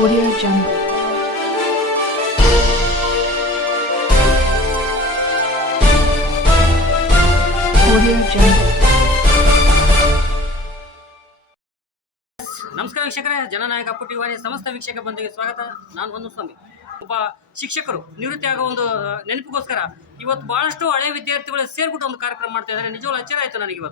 Audio Jungle. ನಮಸ್ಕಾರ ವೀಕ್ಷಕರೇ, ಜನನಾಯಕ ಪುಟ್ಟಿ ವಾಣಿ ಸಮಸ್ತ ವೀಕ್ಷಕ ಬಂದಿಗೆ ಸ್ವಾಗತ. ನಾನು ಒಂದು ಸ್ವಾಮಿ. ಒಬ್ಬ ಶಿಕ್ಷಕರು ನಿವೃತ್ತಿ ಆಗೋ ಒಂದು ನೆನಪಿಗೋಸ್ಕರ ಇವತ್ತು ಬಹಳಷ್ಟು ಹಳೆ ವಿದ್ಯಾರ್ಥಿಗಳು ಸೇರ್ಬಿಟ್ಟು ಒಂದು ಕಾರ್ಯಕ್ರಮ ಮಾಡ್ತಾ ಇದ್ದಾರೆ. ನಿಜವಾಗ್ಲೂ ಆಶ್ಚರ್ಯ ಆಯ್ತು ನನಗೆ ಇವತ್ತು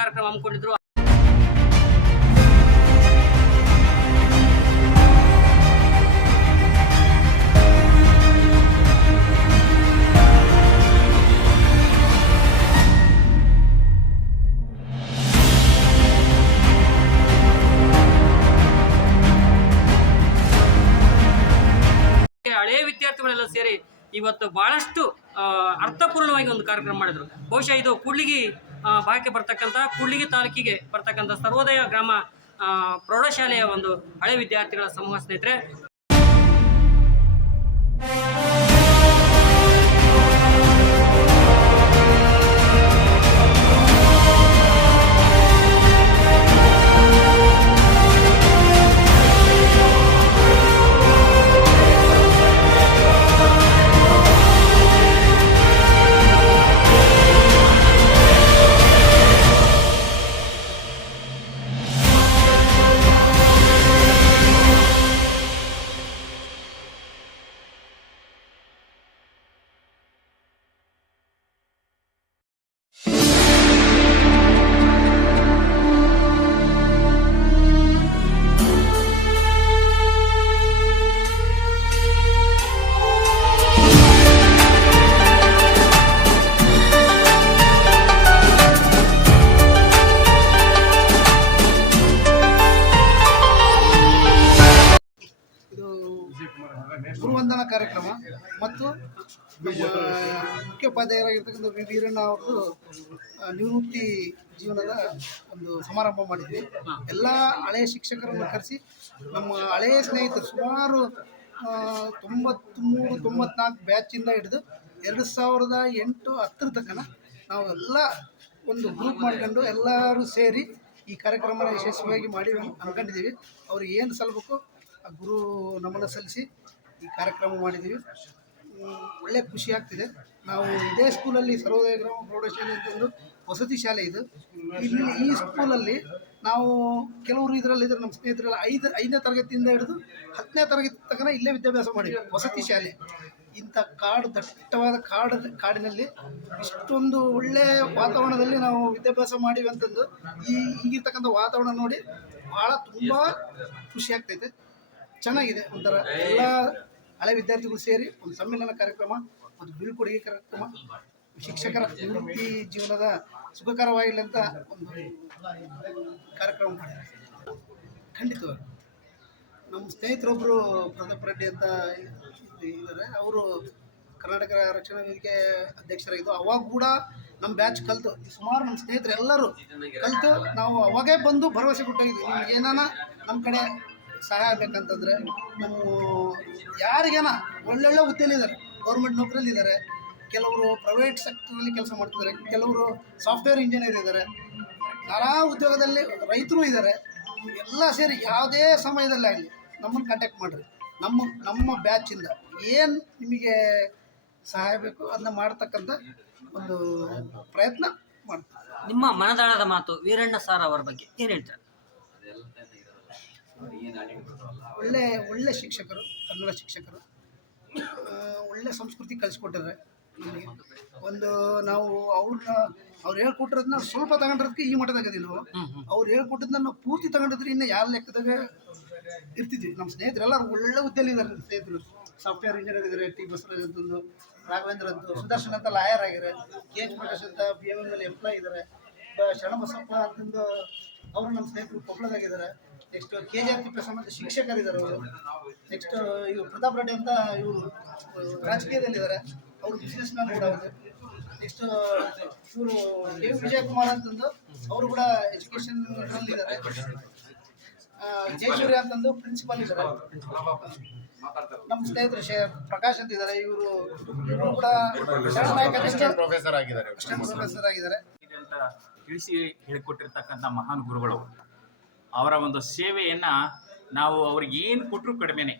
ಕಾರ್ಯಕ್ರಮ ಹಮ್ಮಿಕೊಂಡಿದ್ರು. ಹಳೆಯ ವಿದ್ಯಾರ್ಥಿಗಳೆಲ್ಲ ಸೇರಿ ಇವತ್ತು ಬಹಳಷ್ಟು ಅರ್ಥಪೂರ್ಣವಾಗಿ ಒಂದು ಕಾರ್ಯಕ್ರಮ ಮಾಡಿದ್ರು. ಬಹುಶಃ ಇದು ಕೂಡ್ಲಿಗಿ ಭಾಗಕ್ಕೆ ಬರ್ತಕ್ಕಂಥ ಕೂಡ್ಲಿಗಿ ತಾಲೂಕಿಗೆ ಬರ್ತಕ್ಕಂಥ ಸರ್ವೋದಯ ಗ್ರಾಮ ಪ್ರೌಢಶಾಲೆಯ ಒಂದು ಹಳೆ ವಿದ್ಯಾರ್ಥಿಗಳ ಸಮೂಹ ಸ್ನೇಹಿತರೆ. ಮುಖ್ಯೋಪಾಧ್ಯಾಯರಾಗಿರ್ತಕ್ಕಂಥ ವಿ ವೀರಣ್ಣ ಅವ್ರದ್ದು ಆ, ನಿವೃತ್ತಿ ಜೀವನದ ಒಂದು ಸಮಾರಂಭ ಮಾಡಿದ್ವಿ. ಎಲ್ಲ ಹಳೆಯ ಶಿಕ್ಷಕರನ್ನು ಕರೆಸಿ ನಮ್ಮ ಹಳೆಯ ಸ್ನೇಹಿತರು ಸುಮಾರು ತೊಂಬತ್ತ್ಮೂರು ತೊಂಬತ್ನಾಲ್ಕು ಬ್ಯಾಚಿಂದ ಹಿಡಿದು ಎರಡು ಸಾವಿರದ ಎಂಟು ಹತ್ತರ ತನಕ ನಾವು ಎಲ್ಲ ಒಂದು ಗ್ರೂಪ್ ಮಾಡ್ಕೊಂಡು ಎಲ್ಲರೂ ಸೇರಿ ಈ ಕಾರ್ಯಕ್ರಮನ ಯಶಸ್ವಿಯಾಗಿ ಮಾಡಿ ಅನ್ಕೊಂಡಿದ್ದೀವಿ. ಅವ್ರಿಗೆ ಏನು ಸಲ್ಲಬೇಕು ಆ ಗುರು ನಮನ ಸಲ್ಲಿಸಿ ಈ ಕಾರ್ಯಕ್ರಮ ಮಾಡಿದ್ದೀವಿ. ಒಳ್ಳೆ ಖುಷಿ ಆಗ್ತಿದೆ. ನಾವು ಇದೇ ಸ್ಕೂಲಲ್ಲಿ ಸರ್ವೋದಯ ಗ್ರಾಮ ಪ್ರೌಢಶಾಲೆ ಅಂತ ಒಂದು ವಸತಿ ಶಾಲೆ ಇದು. ಇಲ್ಲಿ ಈ ಸ್ಕೂಲಲ್ಲಿ ನಾವು ಕೆಲವರು ಇದರಲ್ಲಿ ಇದ್ರೆ ನಮ್ಮ ಸ್ನೇಹಿತರೆಲ್ಲ ಐದು, ಐದನೇ ತರಗತಿಯಿಂದ ಹಿಡಿದು ಹತ್ತನೇ ತರಗತಿ ತನಕ ಇಲ್ಲೇ ವಿದ್ಯಾಭ್ಯಾಸ ಮಾಡಿದ್ವಿ ವಸತಿ ಶಾಲೆ. ಇಂಥ ಕಾಡು ದಟ್ಟವಾದ ಕಾಡು, ಕಾಡಿನಲ್ಲಿ ಇಷ್ಟೊಂದು ಒಳ್ಳೆಯ ವಾತಾವರಣದಲ್ಲಿ ನಾವು ವಿದ್ಯಾಭ್ಯಾಸ ಮಾಡಿವಿ ಅಂತಂದು ಈ ಈಗಿರ್ತಕ್ಕಂಥ ವಾತಾವರಣ ನೋಡಿ ಭಾಳ ತುಂಬ ಖುಷಿ ಆಗ್ತೈತೆ. ಚೆನ್ನಾಗಿದೆ ಒಂಥರ ಎಲ್ಲ ಹಳೆ ವಿದ್ಯಾರ್ಥಿಗಳು ಸೇರಿ ಒಂದು ಸಮ್ಮೇಳನ ಕಾರ್ಯಕ್ರಮ ಒಂದು ಬೀಳ್ಕೊಡುಗೆ ಕಾರ್ಯಕ್ರಮ, ಶಿಕ್ಷಕರ ನಿವೃತ್ತಿ ಜೀವನದ ಸುಖಕರವಾಗಿಲ್ಲ ಅಂತ ಒಂದು ಕಾರ್ಯಕ್ರಮ ಮಾಡಿದ್ದಾರೆ. ಖಂಡಿತವಾಗಿ. ನಮ್ಮ ಸ್ನೇಹಿತರೊಬ್ಬರು ಪ್ರತಾಪ್ ರೆಡ್ಡಿ ಅಂತ ಇದ್ದಾರೆ. ಅವರು ಕರ್ನಾಟಕ ರಕ್ಷಣಾ ವೇದಿಕೆ ಅಧ್ಯಕ್ಷರಾಗಿದ್ದು. ಅವಾಗ ಕೂಡ ನಮ್ಮ ಬ್ಯಾಚ್ ಕಲ್ತು. ಸುಮಾರು ನಮ್ಮ ಸ್ನೇಹಿತರು ಎಲ್ಲರೂ ಕಲ್ತು. ನಾವು ಅವಾಗೇ ಬಂದು ಭರವಸೆ ಕೊಟ್ಟಿದ್ವಿ ಏನಾನ ನಮ್ಮ ಕಡೆ ಸಹಾಯ ಬೇಕಂತಂದರೆ ನಮ್ಮ ಯಾರಿಗೇನ ಒಳ್ಳೊಳ್ಳೆ ಹುದ್ದೆಲಿದ್ದಾರೆ ಗೌರ್ಮೆಂಟ್ ನೌಕರಿಯಲ್ಲಿ ಇದ್ದಾರೆ ಕೆಲವರು ಪ್ರೈವೇಟ್ ಸೆಕ್ಟರಲ್ಲಿ ಕೆಲಸ ಮಾಡ್ತಿದ್ದಾರೆ, ಕೆಲವರು ಸಾಫ್ಟ್ವೇರ್ ಇಂಜಿನಿಯರ್ ಇದ್ದಾರೆ, ನಾನಾ ಉದ್ಯೋಗದಲ್ಲಿ ರೈತರು ಇದ್ದಾರೆ, ಎಲ್ಲ ಸೇರಿ ಯಾವುದೇ ಸಮಯದಲ್ಲಿ ಆಗಲಿ ನಮ್ಮನ್ನು ಕಾಂಟ್ಯಾಕ್ಟ್ ಮಾಡಿರಿ. ನಮ್ಮ ನಮ್ಮ ಬ್ಯಾಚಿಂದ ಏನು ನಿಮಗೆ ಸಹಾಯ ಬೇಕು ಅದನ್ನ ಮಾಡ್ತಕ್ಕಂಥ ಒಂದು ಪ್ರಯತ್ನ ಮಾಡ್ತಾರೆ ನಿಮ್ಮ ಮನದಾಳದ ಮಾತು ವೀರಣ್ಣ ಸಾರ್ ಅವರ ಬಗ್ಗೆ ಏನು ಹೇಳ್ತಾರೆ? ಒಳ್ಳೆ ಒಳ್ಳೆ ಶಿಕ್ಷಕರು ಕನ್ನಡ ಶಿಕ್ಷಕರು. ಒಳ್ಳೆ ಸಂಸ್ಕೃತಿ ಕಲಿಸ್ಕೊಟ್ಟಿದ್ದಾರೆ. ನಮಗೆ ಒಂದು ನಾವು ಅವ್ರನ್ನ ಅವ್ರು ಹೇಳ್ಕೊಟ್ಟಿರೋದನ್ನ ಸ್ವಲ್ಪ ತಗೊಂಡಿರೋದಕ್ಕೆ ಈ ಮಟ್ಟದಾಗ ಇದೀವಿ ನಾವು ಅವ್ರು ಹೇಳ್ಕೊಟ್ಟಿದ್ದನ್ನ ನಾವು ಪೂರ್ತಿ ತಗೊಂಡಿದ್ರೆ ಇನ್ನು ಯಾರ ಲೆಕ್ಕದಾಗ ಇರ್ತಿದ್ವಿ. ನಮ್ಮ ಸ್ನೇಹಿತರೆಲ್ಲರೂ ಒಳ್ಳೆ ಹುದ್ದೆಯಲ್ಲಿ ಇದ್ದಾರೆ ಸ್ನೇಹಿತರು. ಸಾಫ್ಟ್ವೇರ್ ಇಂಜಿನಿಯರ್ ಇದ್ದಾರೆ ಟಿ ಬಸವರಾಜ್ ಅಂತಂದು ರಾಘವೇಂದ್ರ ಅಂತ ಸುದರ್ಶನ್ ಅಂತ ಲಾಯರ್ ಆಗಿದ್ದಾರೆ. ಕೆ ಎಚ್ ಪ್ರಕಾಶ್ ಅಂತ ಬಿ ಎಂ ಎಲ್ ಎಂಪ್ಲಾಯ್ ಇದ್ದಾರೆ ಬ- ಶರಣಬಸಪ್ಪ ಅಂತಂದು ಅವರು ನಮ್ಮ ಸ್ನೇಹಿತರು ಕೊಪ್ಪಳದಾಗಿದ್ದಾರೆ. Next K G R Thippeswamy ಅಂತ ಶಿಕ್ಷಕರಿದ್ದಾರೆ ಅವರು. ನೆಕ್ಸ್ಟ್ ಇವರು ಪ್ರತಾಪ್ ರೆಡ್ಡಿ ಅಂತ ಇವರು ರಾಜಕೀಯದಲ್ಲಿದ್ದಾರೆ ಅವರು ಬಿಸ್ನೆಸ್ ಮ್ಯಾನ್ ಕೂಡ ಅವರು. ನೆಕ್ಸ್ಟ್ ಇವರು ಕೆ ವಿಜಯಕುಮಾರ್ ಅಂತಂದು ಅವರು ಕೂಡ ಎಜುಕೇಶನ್ ಇದ್ದಾರೆ ಜಯಸೂರ್ಯ ಅಂತಂದು ಪ್ರಿನ್ಸಿಪಲ್ ಇದ್ದಾರೆ ನಮ್ಮ ಸ್ನೇಹಿತರು ಶೇ ಪ್ರಕಾಶ್ ಅಂತ ಇದ್ದಾರೆ ಇವರು ಇವರು ಕೂಡ ಪ್ರೊಫೆಸರ್ ಆಗಿದ್ದಾರೆ. ಪ್ರೊಫೆಸರ್ ಆಗಿದ್ದಾರೆ. ಇದೆ ಅಂತ ತಿಳಿಸಿ ಹೇಳಿಕೊಟ್ಟಿರ್ತಕ್ಕಂಥ ಮಹಾನ್ ಗುರುಗಳು. ಅವರ ಒಂದು ಸೇವೆಯನ್ನು ನಾವು ಅವ್ರಿಗೆ ಏನು ಕೊಟ್ಟರು ಕಡಿಮೆನೆ.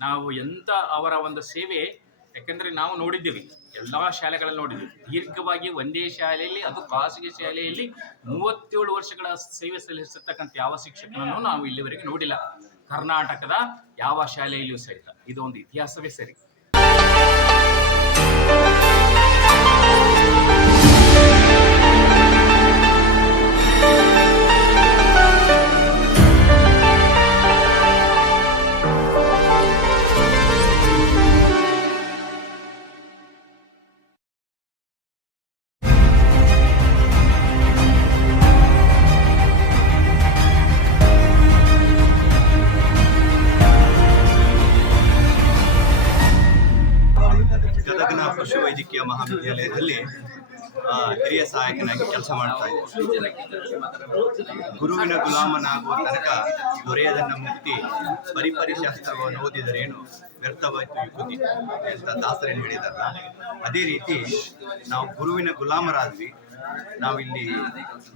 ನಾವು ಎಂತ ಅವರ ಒಂದು ಸೇವೆ, ಯಾಕಂದ್ರೆ ನಾವು ನೋಡಿದ್ದೀವಿ, ಎಲ್ಲ ಶಾಲೆಗಳಲ್ಲಿ ನೋಡಿದ್ದೀವಿ. ದೀರ್ಘವಾಗಿ ಒಂದೇ ಶಾಲೆಯಲ್ಲಿ, ಅದು ಖಾಸಗಿ ಶಾಲೆಯಲ್ಲಿ ಮೂವತ್ತೇಳು ವರ್ಷಗಳ ಸೇವೆ ಸಲ್ಲಿಸಿರ್ತಕ್ಕಂಥ ಯಾವ ಶಿಕ್ಷಕನನ್ನು ನಾವು ಇಲ್ಲಿವರೆಗೆ ನೋಡಿಲ್ಲ. ಕರ್ನಾಟಕದ ಯಾವ ಶಾಲೆಯಲ್ಲಿಯೂ ಸಹಿತ. ಇದೊಂದು ಇತಿಹಾಸವೇ ಸರಿ. ಪಶುವೈದ್ಯಕೀಯ ಮಹಾವಿದ್ಯಾಲಯದಲ್ಲಿ ಹಿರಿಯ ಸಹಾಯಕನಾಗಿ ಕೆಲಸ ಮಾಡ್ತಾ ಇದ್ದೆ. ಗುರುವಿನ ಗುಲಾಮನಾಗುವ ತನಕ ದೊರೆಯದನ್ನ ಮುಕ್ತಿ ಪರಿಪರಿ ಶಾಸ್ತ್ರವನ್ನು ಓದಿದರೇನು ವ್ಯರ್ಥವಾಯಿತು ಯುಕುತಿ ಅಂತ ದಾಸರೇನು ಹೇಳಿದಾರಲ್ಲ. ಅದೇ ರೀತಿ ನಾವು ಗುರುವಿನ ಗುಲಾಮರಾದ್ವಿ, ನಾವಿಲ್ಲಿ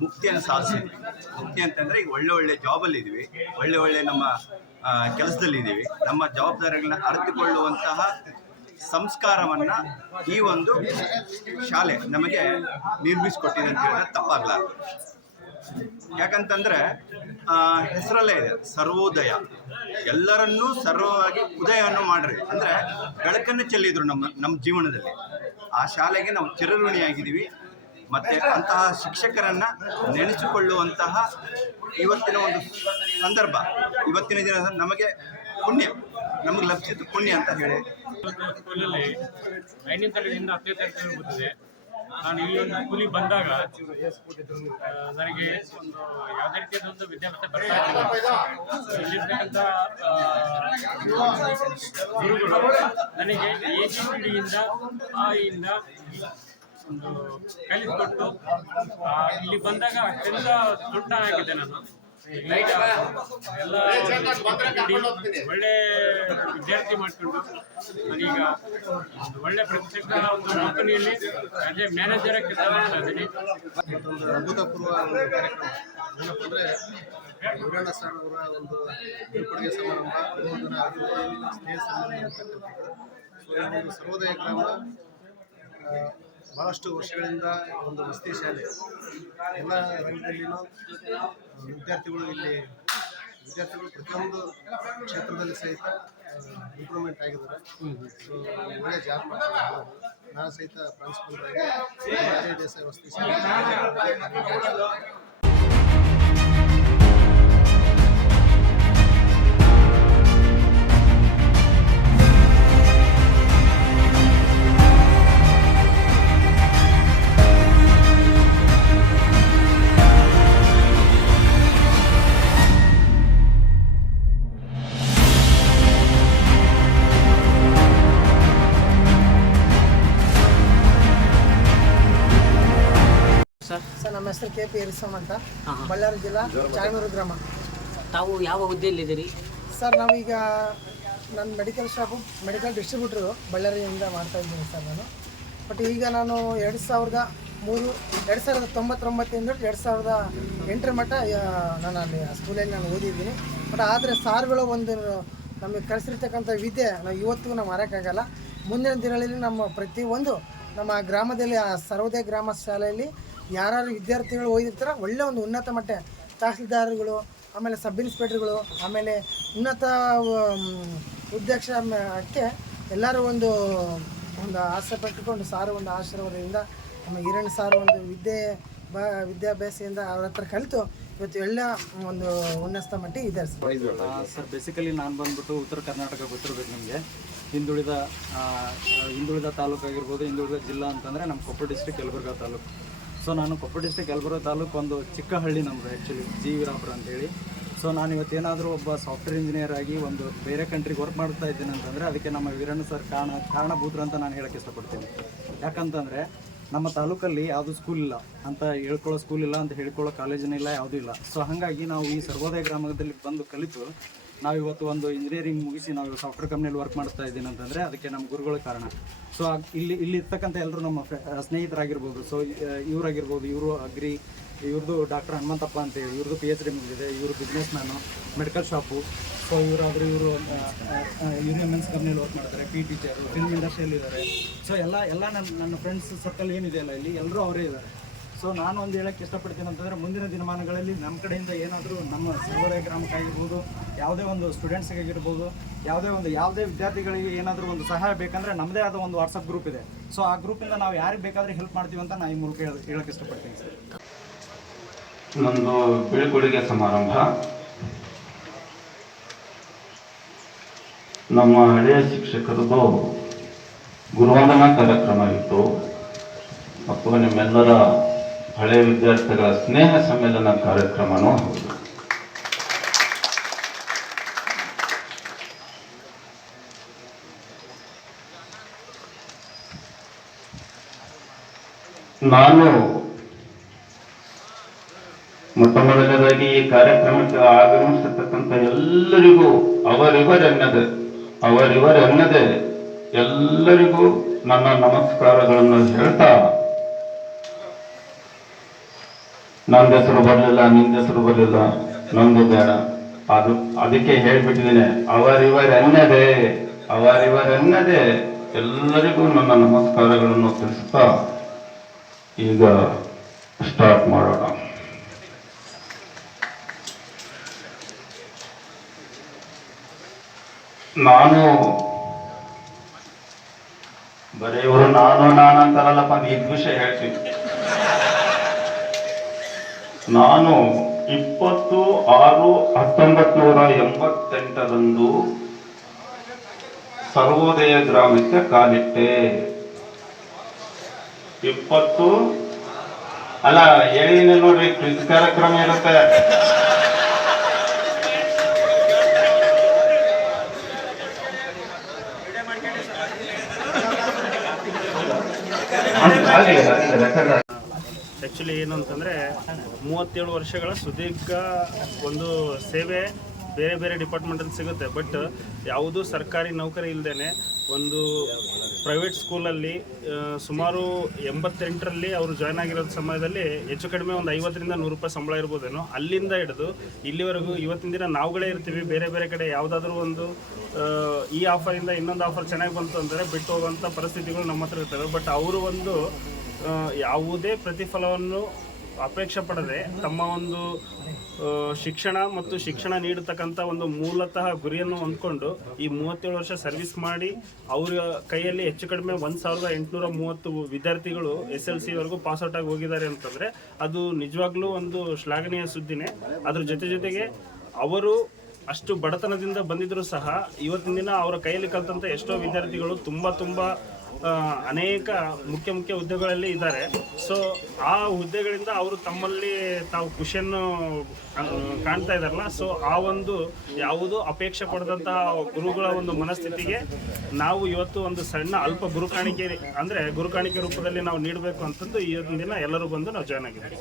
ಮುಕ್ತಿಯನ್ನು ಸಾಧಿಸಿದ್ವಿ. ಮುಕ್ತಿ ಅಂತಂದ್ರೆ ಈಗ ಒಳ್ಳೆ ಒಳ್ಳೆ ಜಾಬಲ್ಲಿ ಇದ್ವಿ ಒಳ್ಳೆ ಒಳ್ಳೆ ನಮ್ಮ ಕೆಲಸದಲ್ಲಿ ಇದ್ದೀವಿ ನಮ್ಮ ಜವಾಬ್ದಾರಿಗಳನ್ನ ಅರಿತುಕೊಳ್ಳುವಂತಹ ಸಂಸ್ಕಾರವನ್ನ ಈ ಒಂದು ಶಾಲೆ ನಮಗೆ ನಿರ್ಮಿಸಿಕೊಟ್ಟಿದೆ ಅಂತ ಹೇಳಿದ್ರೆ ತಪ್ಪಾಗ್ಲಾರ್ದು. ಯಾಕಂತಂದ್ರೆ ಆ, ಹೆಸರಲ್ಲೇ ಇದೆ ಸರ್ವೋದಯ. ಎಲ್ಲರನ್ನೂ ಸರ್ವವಾಗಿ ಉದಯವನ್ನು ಮಾಡ್ರಿ. ಅಂದ್ರೆ ಬೆಳಕನ್ನು ಚೆಲ್ಲಿದ್ರು ನಮ್ಮ ನಮ್ಮ ಜೀವನದಲ್ಲಿ. ಆ ಶಾಲೆಗೆ ನಾವು ಚಿರಋಣಿಯಾಗಿದ್ದೀವಿ. ಮತ್ತೆ ಅಂತಹ ಶಿಕ್ಷಕರನ್ನ ನೆನೆಸಿಕೊಳ್ಳುವಂತಹ ಇವತ್ತಿನ ಒಂದು ಸಂದರ್ಭ ಇವತ್ತಿನ ದಿನ ನಮಗೆ ಪುಣ್ಯ ನಮಗೆ ಲಭಿಸಿದ್ದು ಪುಣ್ಯ ಅಂತ ಹೇಳಿ ಸ್ಕೂಲಲ್ಲಿ ಐದನೇ ತರಗತಿಯಿಂದ ಹತ್ತನೇ ತರಗತಿ ಓದಿದೆ ನಾನು ಇಲ್ಲಿ ಒಂದು ಸ್ಕೂಲಿಗೆ ಬಂದಾಗ ನನಗೆ ಒಂದು ಯಾವುದೇ ರೀತಿಯಾದ ಒಂದು ವಿದ್ಯಾಭ್ಯಾಸ ಬರ್ತಾ ಇರಲಿಲ್ಲ. ಇಲ್ಲಿರ್ತಕ್ಕಂಥ ಗುರುಗಳು ನನಗೆ ಎ ಸಿ ಡಿಯಿಂದ ಆ, ಇಂದ ಒಂದು ಕಲಿಸ್ಕೊಟ್ಟು ಇಲ್ಲಿ ಬಂದಾಗ ಅತ್ಯಂತ ದೊಡ್ಡ ಆಗಿದ್ದೆ ನಾನು. ಒಳ್ಳೆ ವಿದ್ಯಾರ್ಥಿ ಮಾಡ್ಕೊಂಡು ನಾನೀಗ ಒಂದು ಒಳ್ಳೆ ಪ್ರತಿಷ್ಠಿತ ಒಂದು ಕಂಪನಿಯಲ್ಲಿ ಅದೇ ಮ್ಯಾನೇಜರ್ ಕೆಲಸ ಮಾಡ್ತಾ ಇದ್ದೀನಿ. ಒಂದು ಅಭೂತಪೂರ್ವ ಒಂದು ಕಾರ್ಯಕ್ರಮ. ಏನಪ್ಪ ಅಂದ್ರೆ ವೀರಣ್ಣ ಸರ್ ಅವರ ಒಂದು ಬೀಳ್ಕೊಡುಗೆ ಸಮಾರಂಭ ಮೂರು ದಿನ ಸ್ನೇಹ ಸಮ್ಮೇಳನ ಅಂತಕ್ಕಂಥದ್ದು. ಸೊ ಈ ಒಂದು ಸರ್ವೋದಯ ಗ್ರಾಮ ಆ, ಬಹಳಷ್ಟು ವರ್ಷಗಳಿಂದ ಒಂದು ವಸತಿ ಶಾಲೆ. ಎಲ್ಲ ರಂಗದಲ್ಲಿನೂ ವಿದ್ಯಾರ್ಥಿಗಳು ಇಲ್ಲಿ ವಿದ್ಯಾರ್ಥಿಗಳು ಪ್ರತಿಯೊಂದು ಕ್ಷೇತ್ರದಲ್ಲಿ ಸಹಿತ ಇಂಪ್ರೂವ್ಮೆಂಟ್ ಆಗಿದ್ದಾರೆ. ಸೊ ಒಳ್ಳೆ ಜಾಬ್ ಮಾಡ್ತಾರೆ ನಾನು ಸಹಿತ ಪ್ರಿನ್ಸಿಪಲ್ ಆಗಿ ದೇಸಾಯಿ ವಸತಿ ಶಾಲೆ. ನಮ್ಮ ಹೆಸರು ಕೆ ಪಿ ಎರಿಸಮ್ ಅಂತ. ಹಾಂ ಹಾಂ. ಬಳ್ಳಾರಿ ಜಿಲ್ಲಾ ಚಾಯನೂರು ಗ್ರಾಮ. ತಾವು ಯಾವ ಹುದ್ದೆಯಲ್ಲಿದ್ದೀರಿ ಸರ್ ನಾವೀಗ ನನ್ನ ಮೆಡಿಕಲ್ ಶಾಪು ಮೆಡಿಕಲ್ ಡಿಸ್ಟ್ರಿಬ್ಯೂಟ್ರು ಬಳ್ಳಾರಿಯಿಂದ ಮಾಡ್ತಾ ಇದ್ದೀನಿ ಸರ್ ನಾನು. ಬಟ್ ಈಗ ನಾನು ಎರಡು ಸಾವಿರದ ಮೂರು ಎರಡು ಸಾವಿರದ ತೊಂಬತ್ತೊಂಬತ್ತಿಂದ ಎರಡು ಸಾವಿರದ ಎಂಟರ ಮಟ್ಟ ನಾನು ಅಲ್ಲಿ ಆ ಸ್ಕೂಲಲ್ಲಿ ನಾನು ಓದಿದ್ದೀನಿ. ಬಟ್ ಆದರೆ ಸಾರ್ಗಳು ಒಂದು ನಮಗೆ ಕಲಿಸಿರ್ತಕ್ಕಂಥ ವಿದ್ಯೆ ನಾವು ಇವತ್ತಿಗೂ ನಾವು ಮರೆಯೋಕ್ಕಾಗಲ್ಲ ಮುಂದಿನ ದಿನಗಳಲ್ಲಿ ನಮ್ಮ ಪ್ರತಿಯೊಂದು ನಮ್ಮ ಗ್ರಾಮದಲ್ಲಿ ಆ ಸರ್ವೋದಯ ಗ್ರಾಮ ಶಾಲೆಯಲ್ಲಿ ಯಾರ್ಯಾರು ವಿದ್ಯಾರ್ಥಿಗಳು ಓದಿರ್ತಾರ, ಒಳ್ಳೆ ಒಂದು ಉನ್ನತ ಮಟ್ಟ ತಹಸೀಲ್ದಾರ್ಗಳು, ಆಮೇಲೆ ಸಬ್ ಇನ್ಸ್ಪೆಕ್ಟರ್ಗಳು, ಆಮೇಲೆ ಉನ್ನತ ಉದ್ಯಕ್ಷಕ್ಕೆ ಎಲ್ಲರೂ ಒಂದು ಒಂದು ಆಸೆ ಪಟ್ಟುಕೊಂಡು ಸಾರು ಒಂದು ಆಶೀರ್ವಾದದಿಂದ ನಮ್ಮ ಹಿರಣ್ಯ ಸಾರು ಒಂದು ವಿದ್ಯೆ, ಬ, ವಿದ್ಯಾಭ್ಯಾಸದಿಂದ ಅವ್ರ ಹತ್ರ ಕಲಿತು ಇವತ್ತು ಎಲ್ಲ ಒಂದು ಉನ್ನತ ಮಟ್ಟಿಗೆ ಇದೆ ಸರ್ ಸರ್ ಬೇಸಿಕಲಿ ನಾನು ಬಂದ್ಬಿಟ್ಟು ಉತ್ತರ ಕರ್ನಾಟಕ ಗೊತ್ತಿರಬೇಕು ನಿಮಗೆ. ಹಿಂದುಳಿದ ಹಿಂದುಳಿದ ತಾಲೂಕು ಆಗಿರ್ಬೋದು ಹಿಂದುಳಿದ ಜಿಲ್ಲಾ ಅಂತಂದರೆ ನಮ್ಮ ಕೊಪ್ಪಳ ಡಿಸ್ಟ್ರಿಕ್ಟ್ ಯಲಬುರ್ಗಾ ತಾಲೂಕು. ಸೊ ನಾನು ಕೊಪ್ಪಳ ಡಿಸ್ಟಿಕ್ ಯಲಬುರ್ಗಾ ತಾಲೂಕು ಒಂದು ಚಿಕ್ಕ ಹಳ್ಳಿ ನಮ್ಮದು ಆ್ಯಕ್ಚುಲಿ ಜಿ ವೀರಾಪುರ ಅಂತೇಳಿ. ಸೊ ನಾನು ಇವತ್ತೇನಾದರೂ ಒಬ್ಬ ಸಾಫ್ಟ್ವೇರ್ ಇಂಜಿನಿಯರ್ ಆಗಿ ಒಂದು ಬೇರೆ ಕಂಟ್ರಿಗೆ ವರ್ಕ್ ಮಾಡ್ತಾ ಇದ್ದೀನಿ ಅಂತಂದರೆ ಅದಕ್ಕೆ ನಮ್ಮ ವೀರಣ್ಣ ಸರ್ ಕಾರಣ, ಕಾರಣಭೂತರು ಅಂತ ನಾನು ಹೇಳೋಕ್ಕೆ ಇಷ್ಟಪಡ್ತೀನಿ. ಯಾಕಂತಂದರೆ ನಮ್ಮ ತಾಲೂಕಲ್ಲಿ ಯಾವುದು ಸ್ಕೂಲ್ ಇಲ್ಲ ಅಂತ ಹೇಳ್ಕೊಳ್ಳೋ ಸ್ಕೂಲ್ ಇಲ್ಲ ಅಂತ ಹೇಳ್ಕೊಳ್ಳೋ ಕಾಲೇಜಿನ ಇಲ್ಲ, ಯಾವುದೂ ಇಲ್ಲ. ಸೊ ಹಾಗಾಗಿ ನಾವು ಈ ಸರ್ವೋದಯ ಗ್ರಾಮದಲ್ಲಿ ಬಂದು ಕಲಿತು ನಾವು ಇವತ್ತು ಒಂದು ಇಂಜಿನಿಯರಿಂಗ್ ಮುಗಿಸಿ ನಾವು ಸಾಫ್ಟ್ವೇರ್ ಕಂಪ್ನಿಯಲ್ಲಿ ವರ್ಕ್ ಮಾಡ್ತಾ ಇದ್ದೀನಿ ಅಂತಂದರೆ ಅದಕ್ಕೆ ನಮ್ಮ ಗುರುಗಳ ಕಾರಣ. ಸೊ ಇಲ್ಲಿ ಇಲ್ಲಿ ಇರ್ತಕ್ಕಂಥ ಎಲ್ಲರೂ ನಮ್ಮ ಸ್ನೇಹಿತರಾಗಿರ್ಬೋದು. ಸೊ ಇವರಾಗಿರ್ಬೋದು, ಇವರು ಅಗ್ರಿ ಇವ್ರದ್ದು ಡಾಕ್ಟರ್ ಹನುಮಂತಪ್ಪ ಅಂತೇಳಿ ಇವ್ರದ್ದು ಪಿ ಎಚ್ ಡಿ ಮುಗಿದಿದೆ, ಇವರು business man medical shop so ಇವರಾದರೂ ಇವರು ಯೂನಿಯನ್ ಮೆನ್ಸ್ ಕಂಪ್ನಿಯಲ್ಲಿ ವರ್ಕ್ ಮಾಡ್ತಾರೆ ಪಿ ಟೀಚರು ಫಿಲ್ಮ್ ಇಂಡಸ್ಟ್ರಿಯಲ್ಲಿ ಇದ್ದಾರೆ. ಸೊ ಎಲ್ಲ ಎಲ್ಲ ನನ್ನ ನನ್ನ ಫ್ರೆಂಡ್ಸ್ ಸರ್ಕಲ್ ಏನಿದೆ ಅಲ್ಲ ಇಲ್ಲಿ ಎಲ್ಲರೂ ಅವರೇ ಇದ್ದಾರೆ. ಸೊ ನಾನು ಒಂದು ಹೇಳಕ್ಕೆ ಇಷ್ಟಪಡ್ತೀನಿ ಅಂತಂದರೆ ಮುಂದಿನ ದಿನಮಾನಗಳಲ್ಲಿ ನಮ್ಮ ಕಡೆಯಿಂದ ಏನಾದರೂ ನಮ್ಮ ಸರ್ವೋದಯ ಗ್ರಾಮಕ್ಕಾಗಿರ್ಬೋದು ಯಾವುದೇ ಒಂದು ಸ್ಟೂಡೆಂಟ್ಸ್ಗಾಗಿರ್ಬೋದು ಯಾವುದೇ ಒಂದು, ಯಾವುದೇ ವಿದ್ಯಾರ್ಥಿಗಳಿಗೆ ಏನಾದರೂ ಒಂದು ಸಹಾಯ ಬೇಕಂದರೆ ನಮ್ಮದೇ ಆದ ಒಂದು ವಾಟ್ಸಪ್ ಗ್ರೂಪ್ ಇದೆ. ಸೊ ಆ ಗ್ರೂಪಿಂದ ನಾವು ಯಾರಿಗೆ ಬೇಕಾದರೆ ಹೆಲ್ಪ್ ಮಾಡ್ತೀವಿ ಅಂತ ನಾನು ಈ ಮೂಲಕ ಹೇಳ ಹೇಳಕ್ಕೆ ಇಷ್ಟಪಡ್ತೀನಿ ಸರ್. ನಮ್ಮದು ಬೀಳ್ಕೊಡುಗೆ ಸಮಾರಂಭ. ನಮ್ಮ ಹಳೆಯ ಶಿಕ್ಷಕರದು ಗುರುವಂದನಾ ಕಾರ್ಯಕ್ರಮ ಇತ್ತು. ಮತ್ತು ನಿಮ್ಮೆಲ್ಲರ ಹಳೆಯ ವಿದ್ಯಾರ್ಥಿಗಳ ಸ್ನೇಹ ಸಮ್ಮೇಳನ ಕಾರ್ಯಕ್ರಮನೂ ಹೌದು. ನಾನು ಮೊಟ್ಟ ಮೊದಲನೇದಾಗಿ ಈ ಕಾರ್ಯಕ್ರಮಕ್ಕೆ ಆಗಮಿಸತಕ್ಕಂಥ ಎಲ್ಲರಿಗೂ, ಅವರಿವರೆನ್ನದೆ ಅವರಿವರೆನ್ನದೆ ಎಲ್ಲರಿಗೂ ನನ್ನ ನಮಸ್ಕಾರಗಳನ್ನು ಹೇಳ್ತಾ ನನ್ನ ಹೆಸರು ಬರಲಿಲ್ಲ, ನಿಂದ ಹೆಸರು ಬರಲಿಲ್ಲ, ನಂದು ಬೇಡ. ಅದು, ಅದಕ್ಕೆ ಹೇಳ್ಬಿಟ್ಟಿದ್ದೇನೆ, ಅವರಿವರೆನ್ನದೆ ಅವರಿವರೆನ್ನದೆ ಎಲ್ಲರಿಗೂ ನನ್ನ ನಮಸ್ಕಾರಗಳನ್ನು ತಿಳಿಸ್ತಾ ಈಗ ಸ್ಟಾರ್ಟ್ ಮಾಡೋಣ. ನಾನು ಬರೀ ಇವರು ನಾನು ನಾನು ಅಂತಾರಲ್ಲಪ್ಪ ಈ ವಿಷಯ ಹೇಳ್ತೀನಿ ನಾನು ಇಪ್ಪತ್ತು ಆರು ಹತ್ತೊಂಬತ್ತು ನೂರ ಎಂಬತ್ತೆಂಟರಂದು ಸರ್ವೋದಯ ಗ್ರಾಮಕ್ಕೆ ಕಾಲಿಟ್ಟೆ. ಇಪ್ಪತ್ತು ಅಲ್ಲ ಹೇಳಿದ್ದೀನಿ ನೋಡ್ರಿ, ಕ್ವಿಜ್ ಕಾರ್ಯಕ್ರಮ ಇರುತ್ತೆ ಆಗ್ಲಿ, ಆಗ್ಲಿ, record ಆಗ್ಲಿ. ಆ್ಯಕ್ಚುಲಿ ಏನು ಅಂತಂದರೆ ಮೂವತ್ತೇಳು ವರ್ಷಗಳ ಸುದೀರ್ಘ ಒಂದು ಸೇವೆ ಬೇರೆ ಬೇರೆ ಡಿಪಾರ್ಟ್ಮೆಂಟಲ್ಲಿ ಸಿಗುತ್ತೆ. ಬಟ್ ಯಾವುದೂ ಸರ್ಕಾರಿ ನೌಕರಿ ಇಲ್ಲದೇ ಒಂದು ಪ್ರೈವೇಟ್ ಸ್ಕೂಲಲ್ಲಿ ಸುಮಾರು ಎಂಬತ್ತೆಂಟರಲ್ಲಿ ಅವರು ಜಾಯ್ನ್ ಆಗಿರೋ ಸಮಯದಲ್ಲಿ ಹೆಚ್ಚು ಕಡಿಮೆ ಒಂದು ಐವತ್ತರಿಂದ ನೂರು ರೂಪಾಯಿ ಸಂಬಳ ಇರ್ಬೋದೇನೋ ಅಲ್ಲಿಂದ ಹಿಡಿದು ಇಲ್ಲಿವರೆಗೂ ಇವತ್ತಿನ ದಿನ ನಾವುಗಳೇ ಇರ್ತೀವಿ. ಬೇರೆ ಬೇರೆ ಕಡೆ ಯಾವುದಾದ್ರೂ ಒಂದು ಈ ಆಫರಿಂದ ಇನ್ನೊಂದು ಆಫರ್ ಚೆನ್ನಾಗಿ ಬಂತು ಅಂದರೆ ಬಿಟ್ಟು ಹೋಗುವಂಥ ಪರಿಸ್ಥಿತಿಗಳು ನಮ್ಮ ಹತ್ರ ಇರ್ತವೆ. ಬಟ್ ಅವರು ಒಂದು ಯಾವುದೇ ಪ್ರತಿಫಲವನ್ನು ಅಪೇಕ್ಷೆ ಪಡದೆ ತಮ್ಮ ಒಂದು ಶಿಕ್ಷಣ ಮತ್ತು ಶಿಕ್ಷಣ ನೀಡತಕ್ಕಂಥ ಒಂದು ಮೂಲತಃ ಗುರಿಯನ್ನು ಹೊಂದ್ಕೊಂಡು ಈ ಮೂವತ್ತೇಳು ವರ್ಷ ಸರ್ವಿಸ್ ಮಾಡಿ ಅವರ ಕೈಯಲ್ಲಿ ಹೆಚ್ಚು ಕಡಿಮೆ ಒಂದು ಸಾವಿರದ ಎಂಟುನೂರ ಮೂವತ್ತು ವಿದ್ಯಾರ್ಥಿಗಳು ಎಸ್ ಎಲ್ ಸಿವರೆಗೂ ಪಾಸ್ಔಟ್ ಆಗಿ ಹೋಗಿದ್ದಾರೆ ಅಂತಂದರೆ ಅದು ನಿಜವಾಗ್ಲೂ ಒಂದು ಶ್ಲಾಘನೀಯ ಸುದ್ದಿನೇ. ಅದ್ರ ಜೊತೆ ಜೊತೆಗೆ ಅವರು ಅಷ್ಟು ಬಡತನದಿಂದ ಬಂದಿದ್ದರೂ ಸಹ ಇವತ್ತಿನ ದಿನ ಅವರ ಕೈಯಲ್ಲಿ ಕಲ್ತಂಥ ಎಷ್ಟೋ ವಿದ್ಯಾರ್ಥಿಗಳು ತುಂಬ ತುಂಬ ಅನೇಕ ಮುಖ್ಯ ಮುಖ್ಯ ಹುದ್ದೆಗಳಲ್ಲಿ ಇದ್ದಾರೆ. ಸೊ ಆ ಹುದ್ದೆಗಳಿಂದ ಅವರು ತಮ್ಮಲ್ಲಿ ತಾವು ಖುಷಿಯನ್ನು ಕಾಣ್ತಾ ಇದ್ದಾರಲ್ಲ. ಸೊ ಆ ಒಂದು ಯಾವುದೋ ಅಪೇಕ್ಷೆ ಪಡೆದಂತಹ ಗುರುಗಳ ಒಂದು ಮನಸ್ಥಿತಿಗೆ ನಾವು ಇವತ್ತು ಒಂದು ಸಣ್ಣ ಅಲ್ಪ ಗುರುಕಾಣಿಕೆ ಅಂದರೆ ಗುರುಕಾಣಿಕೆ ರೂಪದಲ್ಲಿ ನಾವು ನೀಡಬೇಕು ಅಂತಂದು ಈ ದಿನ ಎಲ್ಲರೂ ಬಂದು ನಾವು ಜಾಯ್ನ್ ಆಗಿದ್ದೀವಿ.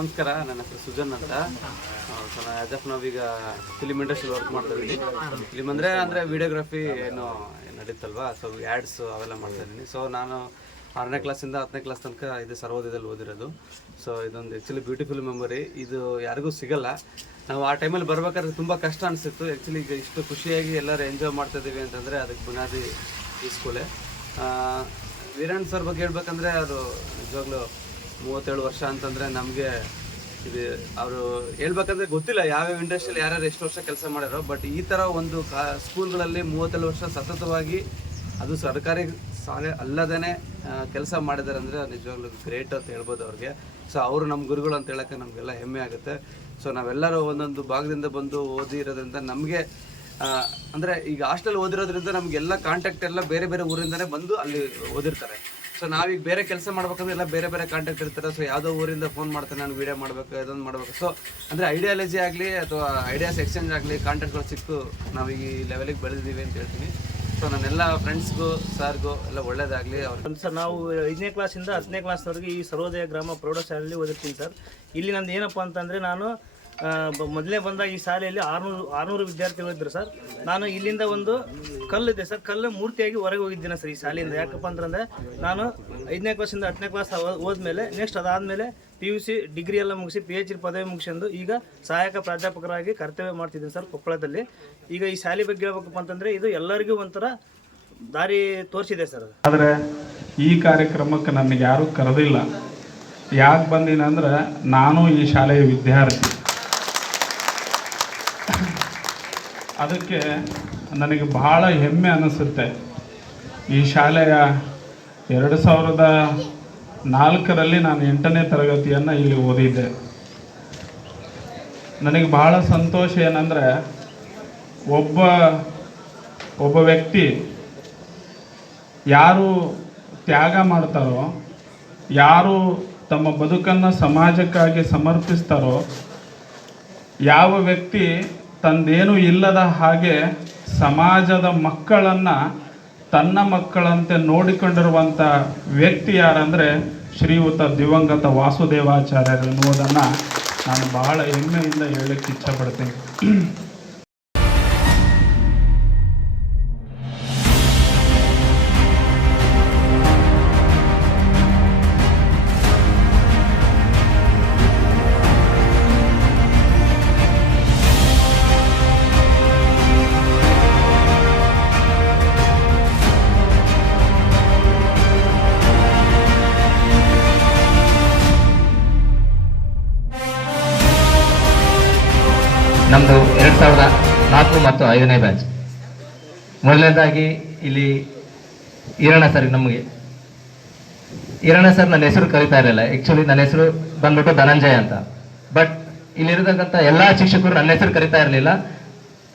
ನಮಸ್ಕಾರ. ನನ್ನ ಹೆಸರು ಸುಜನ್ ಅಂತ. ಆಫ್ ನಾವೀಗ ಫಿಲಿಮ್ ಇಂಡಸ್ಟ್ರಿ ವರ್ಕ್ ಮಾಡ್ತಾ ಇದ್ದೀವಿ ಫಿಲಿಮ್ ಅಂದರೆ ಅಂದರೆ ವಿಡಿಯೋಗ್ರಫಿ ಏನು ನಡೀತಲ್ವಾ? ಸೊ ಆ್ಯಡ್ಸು ಅವೆಲ್ಲ ಮಾಡ್ತಾ ಇದ್ದೀನಿ ಸೊ ನಾನು ಆರನೇ ಕ್ಲಾಸಿಂದ ಹತ್ತನೇ ಕ್ಲಾಸ್ ತನಕ ಇದು ಸರ್ವೋದಯದಲ್ಲಿ ಓದಿರೋದು. ಸೊ ಇದೊಂದು ಆ್ಯಕ್ಚುಲಿ ಬ್ಯೂಟಿಫುಲ್ ಮೆಮೊರಿ ಇದು ಯಾರಿಗೂ ಸಿಗಲ್ಲ. ನಾವು ಆ ಟೈಮಲ್ಲಿ ಬರ್ಬೇಕಾದ್ರೆ ತುಂಬ ಕಷ್ಟ ಅನಿಸಿತ್ತು. ಆ್ಯಕ್ಚುಲಿ ಈಗ ಇಷ್ಟು ಖುಷಿಯಾಗಿ ಎಲ್ಲರೂ ಎಂಜಾಯ್ ಮಾಡ್ತಾ ಇದ್ದೀವಿ ಅಂತಂದರೆ ಅದಕ್ಕೆ ಬುನಾದಿ ಈ ಸ್ಕೂಲೇ ವೀರಣ್ಣ ಸರ್ ಬಗ್ಗೆ ಹೇಳ್ಬೇಕಂದ್ರೆ ಅವರು ನಿಜವಾಗ್ಲೂ ಮೂವತ್ತೇಳು ವರ್ಷ ಅಂತಂದರೆ ನಮಗೆ ಇದು ಅವರು ಹೇಳ್ಬೇಕಂದ್ರೆ ಗೊತ್ತಿಲ್ಲ ಯಾವ್ಯಾವ ಇಂಡಸ್ಟ್ರಿಯಲ್ಲಿ ಯಾರ್ಯಾರು ಎಷ್ಟು ವರ್ಷ ಕೆಲಸ ಮಾಡ್ಯಾರೋ ಬಟ್ ಈ ಥರ ಒಂದು ಕಾ ಸ್ಕೂಲ್ಗಳಲ್ಲಿ ಮೂವತ್ತೇಳು ವರ್ಷ ಸತತವಾಗಿ ಅದು ಸರ್ಕಾರಿ ಶಾಲೆ ಅಲ್ಲದೇ ಕೆಲಸ ಮಾಡಿದ್ದಾರೆ ಅಂದರೆ ನಿಜವಾಗ್ಲೂ ಗ್ರೇಟ್ ಅಂತ ಹೇಳ್ಬೋದು ಅವ್ರಿಗೆ. ಸೊ ಅವರು ನಮ್ಮ ಗುರುಗಳು ಅಂತ ಹೇಳೋಕ್ಕೆ ನಮಗೆಲ್ಲ ಹೆಮ್ಮೆ ಆಗುತ್ತೆ. ಸೊ ನಾವೆಲ್ಲರೂ ಒಂದೊಂದು ಭಾಗದಿಂದ ಬಂದು ಓದಿರೋದ್ರಿಂದ ನಮಗೆ ಅಂದರೆ ಈಗ ಹಾಸ್ಟೆಲ್ ಓದಿರೋದ್ರಿಂದ ನಮಗೆಲ್ಲ ಕಾಂಟ್ಯಾಕ್ಟ್ ಎಲ್ಲ ಬೇರೆ ಬೇರೆ ಊರಿಂದನೇ ಬಂದು ಅಲ್ಲಿ ಓದಿರ್ತಾರೆ. ಸೊ ನಾವೀಗ ಬೇರೆ ಕೆಲಸ ಮಾಡ್ಬೇಕಂದ್ರೆ ಎಲ್ಲ ಬೇರೆ ಬೇರೆ ಕಾಂಟ್ಯಾಕ್ಟ್ ಇರ್ತಾರೆ. ಸೊ ಯಾವುದೋ ಊರಿಂದ ಫೋನ್ ಮಾಡ್ತಾರೆ ನಾನು ವೀಡಿಯೋ ಮಾಡಬೇಕು, ಇದೊಂದು ಮಾಡಬೇಕು. ಸೊ ಅಂದರೆ ಐಡಿಯಾಲಜಿ ಆಗಲಿ ಅಥವಾ ಐಡಿಯಾಸ್ ಎಕ್ಸ್ಚೇಂಜ್ ಆಗಲಿ ಕಾಂಟ್ಯಾಕ್ಟ್ಗಳು ಸಿಕ್ಕು ನಾವು ಈ ಲೆವೆಲಿಗೆ ಬೆಳೆದಿದ್ದೀವಿ ಅಂತ ಹೇಳ್ತೀನಿ. ಸೊ ನನ್ನೆಲ್ಲ ಫ್ರೆಂಡ್ಸ್ಗೂ ಸರ್ಗೂ ಎಲ್ಲ ಒಳ್ಳೇದಾಗಲಿ. ಅವ್ರ ಸರ್, ನಾವು ಐದನೇ ಕ್ಲಾಸಿಂದ ಹತ್ತನೇ ಕ್ಲಾಸ್ವರೆಗೆ ಈ ಸರ್ವೋದಯ ಗ್ರಾಮ ಪ್ರೌಢಶಾಲೆಯಲ್ಲಿ ಓದಿರ್ತೀನಿ, ಸರ್. ಇಲ್ಲಿ ನಂದು ಏನಪ್ಪ ಅಂತಂದರೆ ನಾನು ಮೊದಲೇ ಬಂದಾಗ ಈ ಶಾಲೆಯಲ್ಲಿ ಆರುನೂರು ಆರುನೂರು ವಿದ್ಯಾರ್ಥಿಗಳು ಇದ್ದರು ಸರ್. ನಾನು ಇಲ್ಲಿಂದ ಒಂದು ಕಲ್ಲಿದೆ ಸರ್. ಕಲ್ಲು ಮೂರ್ತಿಯಾಗಿ ಹೊರಗೆ ಹೋಗಿದ್ದೀನಿ, ಸರ್, ಈ ಶಾಲೆಯಿಂದ. ಯಾಕಪ್ಪ ಅಂತಂದರೆ ನಾನು ಐದನೇ ಕ್ಲಾಸಿಂದ ಹತ್ತನೇ ಕ್ಲಾಸ್ ಹೋದ್ಮೇಲೆ ನೆಕ್ಸ್ಟ್ ಅದಾದಮೇಲೆ ಪಿ ಯು ಸಿ ಡಿಗ್ರಿ ಎಲ್ಲ ಮುಗಿಸಿ ಪಿ ಎಚ್ ಡಿ ಪದವಿ ಮುಗಿಸಿಕೊಂಡು ಈಗ ಸಹಾಯಕ ಪ್ರಾಧ್ಯಾಪಕರಾಗಿ ಕರ್ತವ್ಯ ಮಾಡ್ತಿದ್ದೀನಿ ಸರ್ ಕೊಪ್ಪಳದಲ್ಲಿ. ಈಗ ಈ ಶಾಲೆ ಬಗ್ಗೆ ಹೇಳ್ಬೇಕಪ್ಪ ಅಂತಂದರೆ ಇದು ಎಲ್ಲರಿಗೂ ಒಂಥರ ದಾರಿ ತೋರಿಸಿದೆ ಸರ್ ಆದರೆ ಈ ಕಾರ್ಯಕ್ರಮಕ್ಕೆ ನನಗೆ ಯಾರೂ ಕರೆದಿಲ್ಲ. ಯಾಕೆ ಬಂದಿನಂದ್ರೆ ಅಂದ್ರೆ ನಾನು ಈ ಶಾಲೆಯ ವಿದ್ಯಾರ್ಥಿ. ಅದಕ್ಕೆ ನನಗೆ ಬಹಳ ಹೆಮ್ಮೆ ಅನಿಸುತ್ತೆ. ಈ ಶಾಲೆಯ ಎರಡು ಸಾವಿರದ ನಾಲ್ಕರಲ್ಲಿ ನಾನು ಎಂಟನೇ ತರಗತಿಯನ್ನು ಇಲ್ಲಿ ಓದಿದ್ದೆ. ನನಗೆ ಬಹಳ ಸಂತೋಷ ಏನಂದರೆ, ಒಬ್ಬ ಒಬ್ಬ ವ್ಯಕ್ತಿ ಯಾರು ತ್ಯಾಗ ಮಾಡ್ತಾರೋ, ಯಾರು ತಮ್ಮ ಬದುಕನ್ನು ಸಮಾಜಕ್ಕಾಗಿ ಸಮರ್ಪಿಸ್ತಾರೋ, ಯಾವ ವ್ಯಕ್ತಿ ತಂದೇನು ಇಲ್ಲದ ಹಾಗೆ ಸಮಾಜದ ಮಕ್ಕಳನ್ನು ತನ್ನ ಮಕ್ಕಳಂತೆ ನೋಡಿಕೊಂಡಿರುವಂಥ ವ್ಯಕ್ತಿ ಯಾರಂದರೆ ಶ್ರೀಯುತ ದಿವಂಗತ ವಾಸುದೇವಾಚಾರ್ಯರು ಎನ್ನುವುದನ್ನು ನಾನು ಬಹಳ ಹೆಮ್ಮೆಯಿಂದ ಹೇಳಕ್ಕೆ ಇಚ್ಛಪಡ್ತೀನಿ. ನಮ್ಮದು ಎರಡು ಸಾವಿರದ ನಾಲ್ಕು ಮತ್ತು ಐದನೇ ಬ್ಯಾಚ್ ಮೊದಲನೇದಾಗಿ ಇಲ್ಲಿ ಈರಣ್ಣ ಸರ್ ನಮಗೆ. ಈರಣ್ಣ ಸರ್ ನನ್ನ ಹೆಸರು ಕರಿತಾ ಇರಲಿಲ್ಲ ಆ್ಯಕ್ಚುಲಿ ನನ್ನ ಹೆಸರು ಬಂದ್ಬಿಟ್ಟು ಧನಂಜಯ ಅಂತ. ಬಟ್ ಇಲ್ಲಿರತಕ್ಕಂಥ ಎಲ್ಲ ಶಿಕ್ಷಕರು ನನ್ನ ಹೆಸರು ಕರಿತಾ ಇರಲಿಲ್ಲ.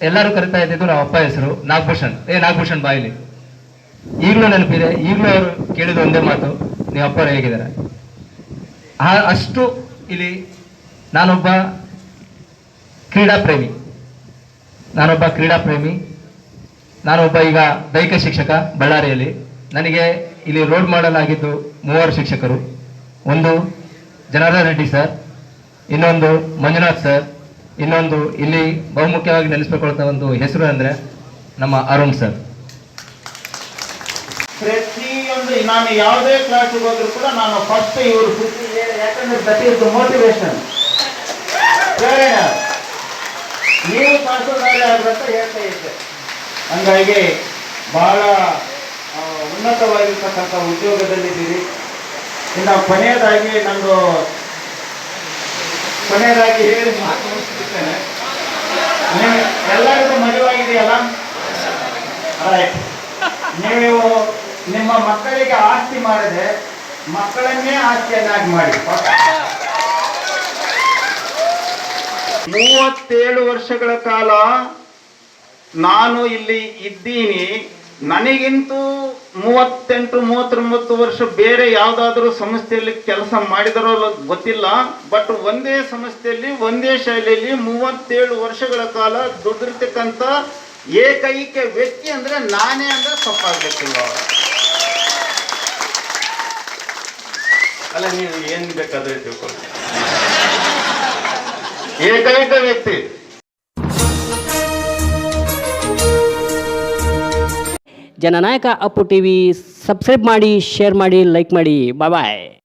ಎಲ್ಲರೂ ಕರಿತಾ ಇದ್ದಿದ್ದು ನಮ್ಮ ಅಪ್ಪ ಹೆಸರು ನಾಗಭೂಷಣ್. ಏ, ನಾಗಭೂಷಣ್ ಬಾಯಿಲಿ ಈಗಲೂ ನೆನಪಿದೆ, ಈಗಲೂ ಅವರು ಕೇಳಿದ ಒಂದೇ ಮಾತು, ನೀವು ಅಪ್ಪರು ಹೇಗಿದ್ದಾರೆ? ಅಷ್ಟು ಇಲ್ಲಿ ನಾನೊಬ್ಬ ಕ್ರೀಡಾ ಪ್ರೇಮಿ ನಾನೊಬ್ಬ ಕ್ರೀಡಾ ಪ್ರೇಮಿ ನಾನೊಬ್ಬ ಈಗ ದೈಹಿಕ ಶಿಕ್ಷಕ ಬಳ್ಳಾರಿಯಲ್ಲಿ. ನನಗೆ ಇಲ್ಲಿ ರೋಲ್ ಮಾಡಲ್ ಆಗಿದ್ದು ಮೂವರು ಶಿಕ್ಷಕರು. ಒಂದು ಜನಾರ್ದನ್ ರೆಡ್ಡಿ ಸರ್, ಇನ್ನೊಂದು ಮಂಜುನಾಥ್ ಸರ್, ಇನ್ನೊಂದು ಇಲ್ಲಿ ಬಹುಮುಖ್ಯವಾಗಿ ನೆಲೆಸ್ಬೇಕೊಳ್ತ ಒಂದು ಹೆಸರು ಅಂದರೆ ನಮ್ಮ ಅರುಣ್ ಸರ್. ಪ್ರತಿಯೊಂದು ನಾನು ಯಾವುದೇ ಕ್ಲಾಸಿಗೆ ಹೋದ್ರು ಕೂಡ ನಾನು ಫಸ್ಟ್ ಇವರು ಯಾಕಂದ್ರೆ ದಟ್ ಇಸ್ ಮೋಟಿವೇಶನ್ ನೀವು ಪಾಲ್ಗೊಳ್ಳಿ ಆಗ್ಬೇಕಂತ ಹೇಳ್ತಾ ಇದ್ದೆ. ಹಂಗಾಗಿ ಬಹಳ ಆ, ಉನ್ನತವಾಗಿರ್ತಕ್ಕಂಥ ಉದ್ಯೋಗದಲ್ಲಿದ್ದೀರಿ. ಇನ್ನು ಕೊನೆಯದಾಗಿ ನಂದು ಕೊನೆಯದಾಗಿ ಹೇಳಿ ಮಾತು ಮುಗಿಸುತ್ತೇನೆ ನೀವು ಎಲ್ಲರಿಗೂ ಮದುವಾಗಿದೆಯಲ್ಲ ರೈಟ್ ನೀವು ನಿಮ್ಮ ಮಕ್ಕಳಿಗೆ ಆಸ್ತಿ ಮಾಡಿದೆ ಮಕ್ಕಳನ್ನೇ ಆಸ್ತಿಯನ್ನಾಗಿ ಮಾಡಿ. ಮೂವತ್ತೇಳು ವರ್ಷಗಳ ಕಾಲ ನಾನು ಇಲ್ಲಿ ಇದ್ದೀನಿ. ನನಗಿಂತೂ ಮೂವತ್ತೆಂಟು, ಮೂವತ್ತೊಂಬತ್ತು ವರ್ಷ ಬೇರೆ ಯಾವುದಾದ್ರೂ ಸಂಸ್ಥೆಯಲ್ಲಿ ಕೆಲಸ ಮಾಡಿದರೋ ಗೊತ್ತಿಲ್ಲ. ಬಟ್ ಒಂದೇ ಸಂಸ್ಥೆಯಲ್ಲಿ, ಒಂದೇ ಶೈಲಿಯಲ್ಲಿ ಮೂವತ್ತೇಳು ವರ್ಷಗಳ ಕಾಲ ದುಡಿದಿರ್ತಕ್ಕಂಥ ಏಕೈಕ ವ್ಯಕ್ತಿ ಅಂದ್ರೆ ನಾನೇ ಅಂದ್ರೆ ತಪ್ಪಾಗಬೇಕಿಲ್ಲ ಅಲ್ಲ, ನೀವು ಏನು ಬೇಕಾದ್ರೆ ತಿಳ್ಕೊಳ್ಳಿ ಏಕೈಕ ವ್ಯಕ್ತಿ ಜನನಾಯಕ ಅಪ್ಪು ಟಿ ವಿ ಸಬ್ಸ್ಕ್ರೈಬ್ ಮಾಡಿ ಶೇರ್ ಮಾಡಿ ಲೈಕ್ ಮಾಡಿ ಬಾಯ್ ಬಾಯ್